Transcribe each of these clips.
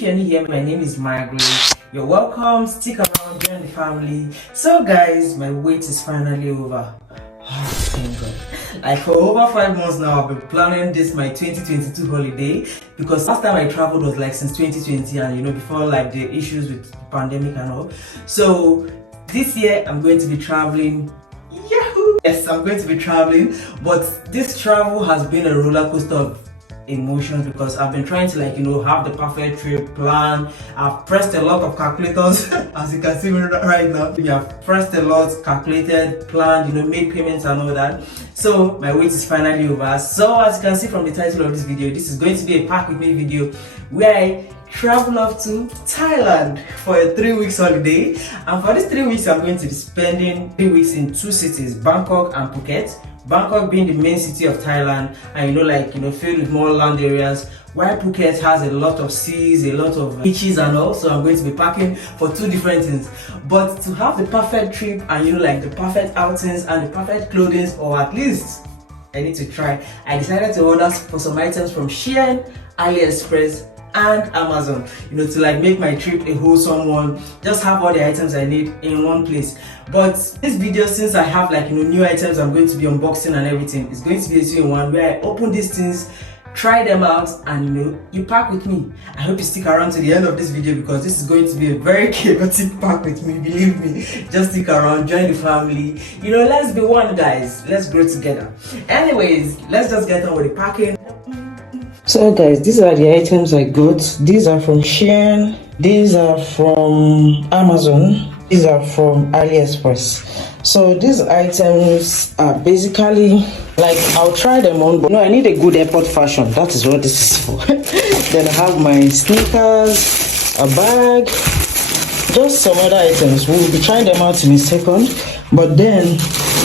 if you're new here, my name is Margaret. You're welcome, stick around, join the family. So guys, my wait is finally over. Oh, thank God. Like for over 5 months now, I've been planning this my 2022 holiday, because last time I traveled was like since 2020, and before like the issues with the pandemic and all. So this year I'm going to be traveling. Yahoo! Yes, I'm going to be traveling, but this travel has been a roller coaster of emotions, because I've been trying to have the perfect trip plan. I've pressed a lot of calculators as you can see right now. We have pressed a lot, calculated, planned, made payments and all that. So my wait is finally over. So as you can see from the title of this video, this is going to be a pack with me video where I travel off to Thailand for a 3 weeks holiday. And for these 3 weeks, I'm going to be spending 3 weeks in 2 cities, Bangkok and Phuket. Bangkok being the main city of Thailand, and filled with more land areas, while Phuket has a lot of seas, a lot of beaches and all. So I'm going to be packing for 2 different things. But to have the perfect trip and the perfect outings and the perfect clothing, or at least I need to try, I decided to order for some items from Shein, Ageless, and Amazon, to make my trip a wholesome one, just have all the items I need in one place. But this video, since I have new items I'm going to be unboxing and everything, it's going to be a 2-in-1 where I open these things, try them out, and you pack with me. I hope you stick around to the end of this video, because this is going to be a very chaotic pack with me, believe me. Just stick around, join the family, let's be one, guys, let's grow together. Anyways, let's just get on with the packing. So guys, these are the items I got. These are from Shein, these are from Amazon, these are from AliExpress. So these items are basically I'll try them on, but I need a good airport fashion. That is what this is for. Then I have my sneakers, a bag, just some other items. We'll be trying them out in a second. But then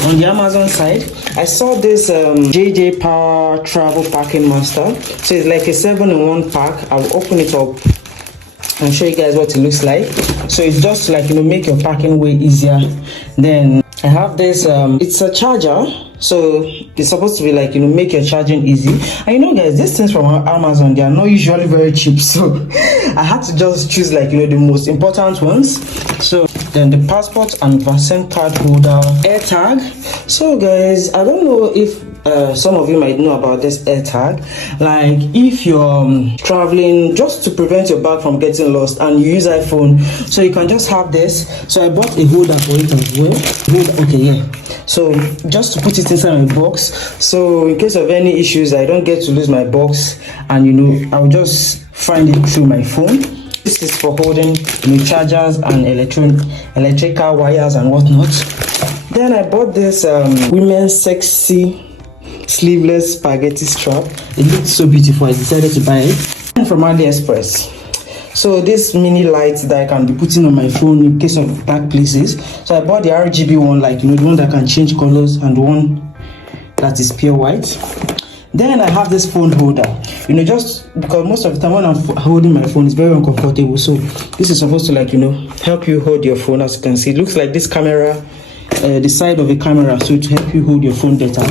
on the Amazon side, I saw this JJ Power Travel Packing Master. So it's like a 7-in-1 pack. I'll open it up and show you guys what it looks like. So it's just make your packing way easier. Then I have this it's a charger, so it's supposed to be make your charging easy. And guys, these things from Amazon, they are not usually very cheap, so I had to just choose the most important ones. So then the passport and vaccine card holder, air tag. So guys, I don't know if some of you might know about this air tag. If you're traveling, just to prevent your bag from getting lost, and you use iPhone, so you can just have this. So I bought a holder for it as well. Okay, yeah. So just to put it inside my box, so in case of any issues, I don't get to lose my box, and I'll just find it through my phone. This is for holding chargers and electrical wires and whatnot. Then I bought this women's sexy sleeveless spaghetti strap. It looked so beautiful, I decided to buy it. And from AliExpress. So this mini light that I can be putting on my phone in case of dark places. So I bought the RGB one, the one that can change colors, and the one that is pure white. Then I have this phone holder, just because most of the time when I'm holding my phone, it's very uncomfortable. So this is supposed to help you hold your phone. As you can see, it looks like this camera, the side of a camera, so to help you hold your phone better.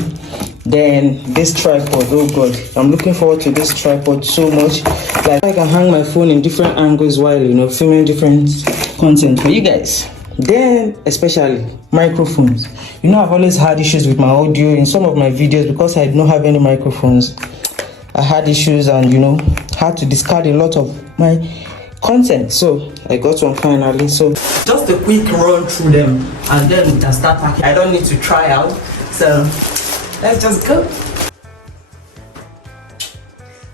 Then this tripod, oh god, I'm looking forward to this tripod so much. I can hang my phone in different angles while filming different content for you guys. Then especially microphones. I've always had issues with my audio in some of my videos because I did not have any microphones. I had issues and had to discard a lot of my content. So I got one finally. So just a quick run through them, and then we can start packing. I don't need to try out. So let's just go.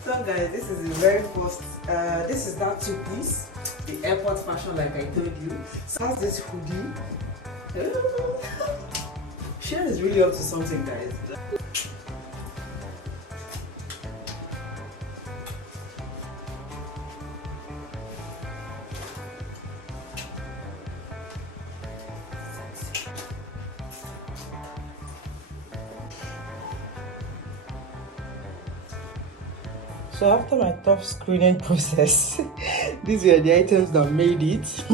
So guys, this is the very first. This is that 2-piece, the airport fashion, like I told you. So has this hoodie. Shein is really up to something, guys. So after my tough screening process, these were the items that made it.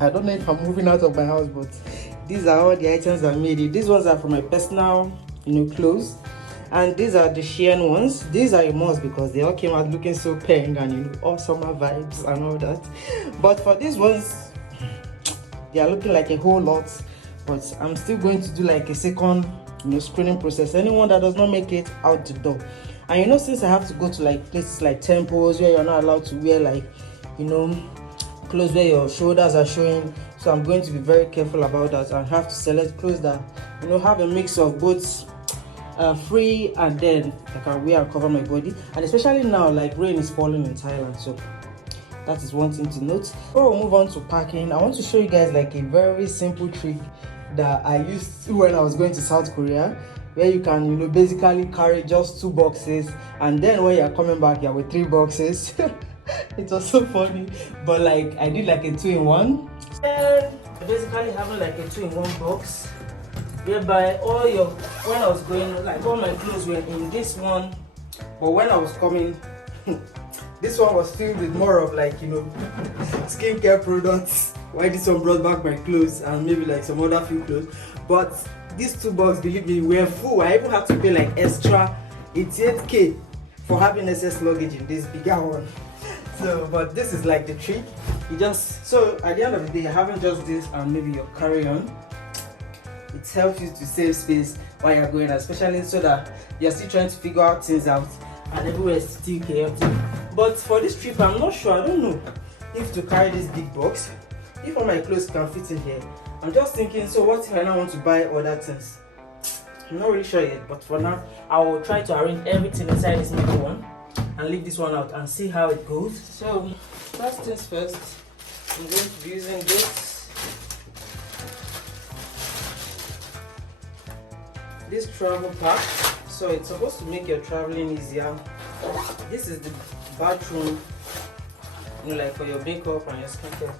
I don't know if I'm moving out of my house, but these are all the items that made it. These ones are for my personal, clothes. And these are the shein ones. These are a must because they all came out looking so pink and, you know, all summer vibes and all that. But for these ones, they are looking like a whole lot. But I'm still going to do like a second, you know, screening process. Anyone that does not make it out the door. And you know, since I have to go to like places like temples where you're not allowed to wear like, you know, clothes where your shoulders are showing, so I'm going to be very careful about that and have to select clothes that, you know, have a mix of both free and then I can wear and cover my body. And especially now, like rain is falling in Thailand, so that is one thing to note. Before we move on to packing, I want to show you guys like a very simple trick that I used when I was going to South Korea, where you can, you know, basically carry just 2 boxes, and then when you're coming back, you're with 3 boxes. It was so funny, but like I did like a 2-in-1. And basically having like a 2-in-1 box, whereby all your, when I was going, like all my clothes were in this one, but when I was coming, this one was filled with more of like, you know, skincare products. Why this one brought back my clothes and maybe like some other few clothes. But these 2 boxes, believe me, were full. I even had to pay like extra 88k for having excess luggage in this bigger one. So, but this is like the trick. You just, so at the end of the day, having just this and maybe your carry-on, it helps you to save space while you're going, especially so that you're still trying to figure out things out and everywhere is still chaotic. But for this trip, I'm not sure, I don't know if to carry this big box, if all my clothes can fit in here. I'm just thinking, so what if I now want to buy other things? I'm not really sure yet, but for now, I will try to arrange everything inside this middle one and leave this one out and see how it goes. So, first things first, I'm going to be using this travel pack. So it's supposed to make your traveling easier. This is the bathroom, you know, like for your makeup and your skincare.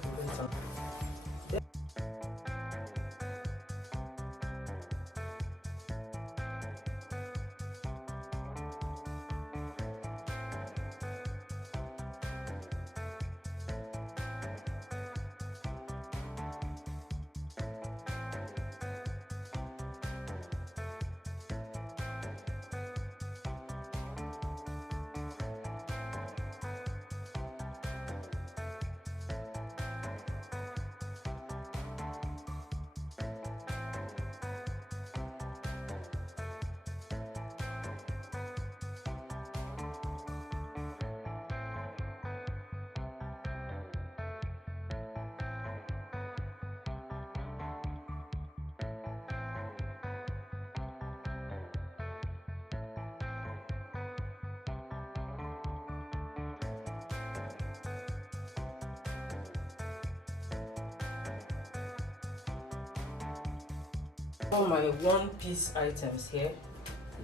All my one-piece items here,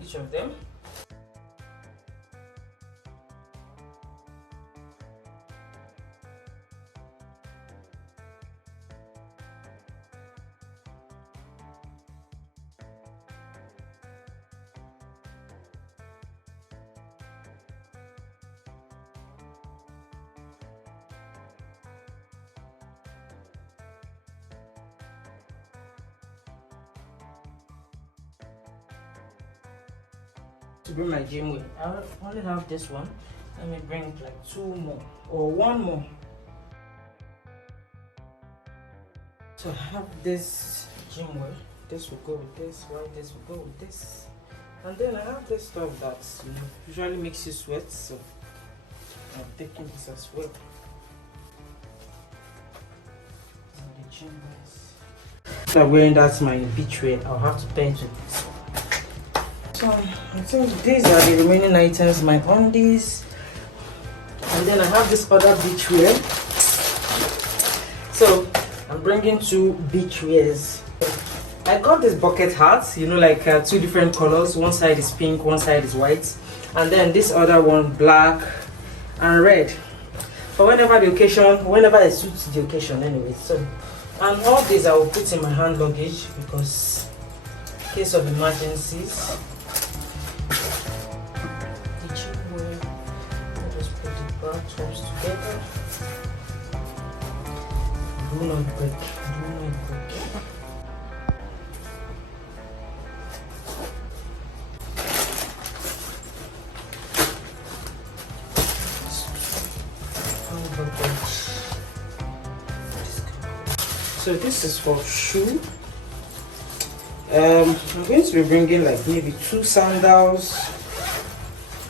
each of them. To bring my gym with, I only have this one. Let me bring like 2 more or 1 more. So I have this gym wear. This will go with this, right? This will go with this. And then I have this stuff that, you know, usually makes you sweat, so I'm taking this as well. And the gym wears. So I'm wearing that's my beach wear. I'll have to pair it with this one. So I think these are the remaining items, my undies, and then I have this other beach wear. So I'm bringing 2 beach wears. I got this bucket hat, you know, like 2 different colors. One side is pink, one side is white, and then this other one black and red. For whenever the occasion, whenever it suits the occasion, anyway. So, and all these I will put in my hand luggage because in case of emergencies. Tops together. Do not break. Do not break. So this is for shoe. I'm going to be bringing like maybe 2 sandals,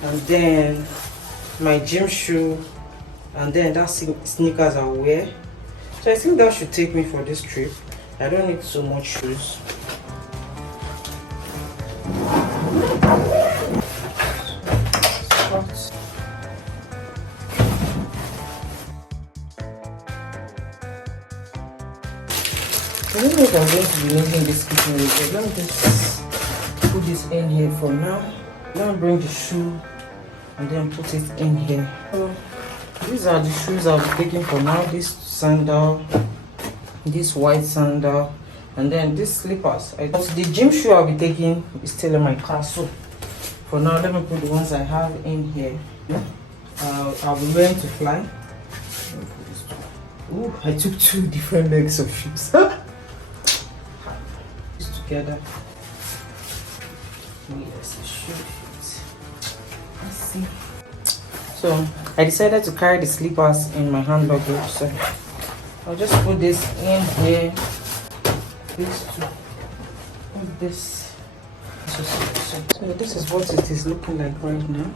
and then my gym shoe, and then that's sneakers I'll wear. So I think that should take me for this trip. I don't need so much shoes. I don't know if I'm going to be needing this kitchen later. Let me just put this in here for now. Let me bring the shoe and then put it in here. So these are the shoes I'll be taking for now. This sandal, this white sandal, and then these slippers. But the gym shoe I'll be taking is still in my car. So for now, let me put the ones I have in here. I'll be wearing to fly. Ooh, I took 2 different legs of shoes. Together. Yes, it should fit. Let's see. So I decided to carry the slippers in my hand luggage. So I'll just put this in here. These 2. Put this. So this is what it is looking like right now.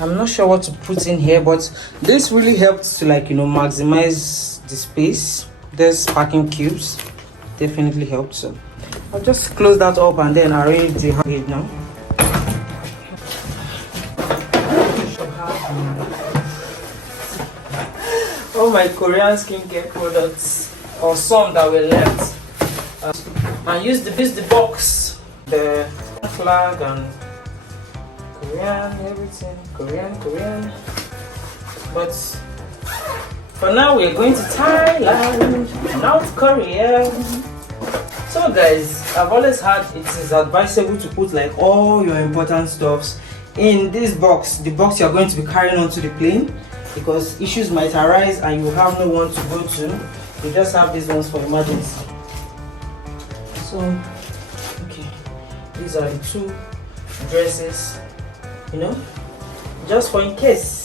I'm not sure what to put in here, but this really helps to, like, you know, maximize the space. There's packing cubes, definitely helps. So I'll just close that up and then arrange the hand now. All my Korean skincare products, or some that were left, and use the box, the flag and Korean, everything, Korean. But for now, we're going to Thailand, North Korea. So guys, I've always heard it is advisable to put like all your important stuffs in this box, the box you're going to be carrying onto the plane, because issues might arise and you have no one to go to. You just have these ones for emergency. So, okay, these are the 2 dresses, you know, just for in case.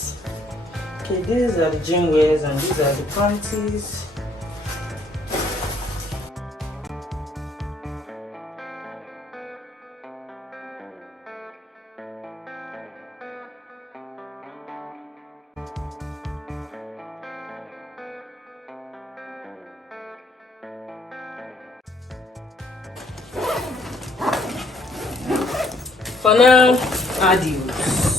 Okay, these are the gym wears and these are the panties. For now, adios.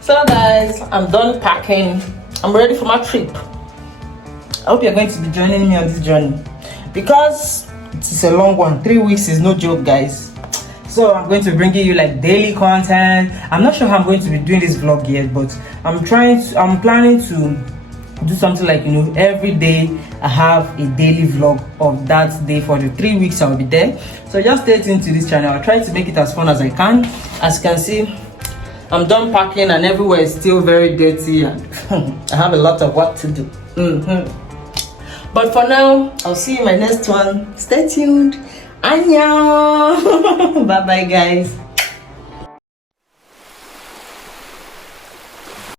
So guys, I'm done packing. I'm ready for my trip. I hope you're going to be joining me on this journey, because it's a long one. 3 weeks is no joke, guys. So I'm going to be bringing you like daily content. I'm not sure how I'm going to be doing this vlog yet, but I'm planning to do something like, you know, every day I have a daily vlog of that day for the 3 weeks I'll be there. So just stay tuned to this channel. I'll try to make it as fun as I can. As you can see, I'm done packing and everywhere is still very dirty and I have a lot of work to do. But for now, I'll see you in my next one. Stay tuned. Annyeong. Bye bye guys.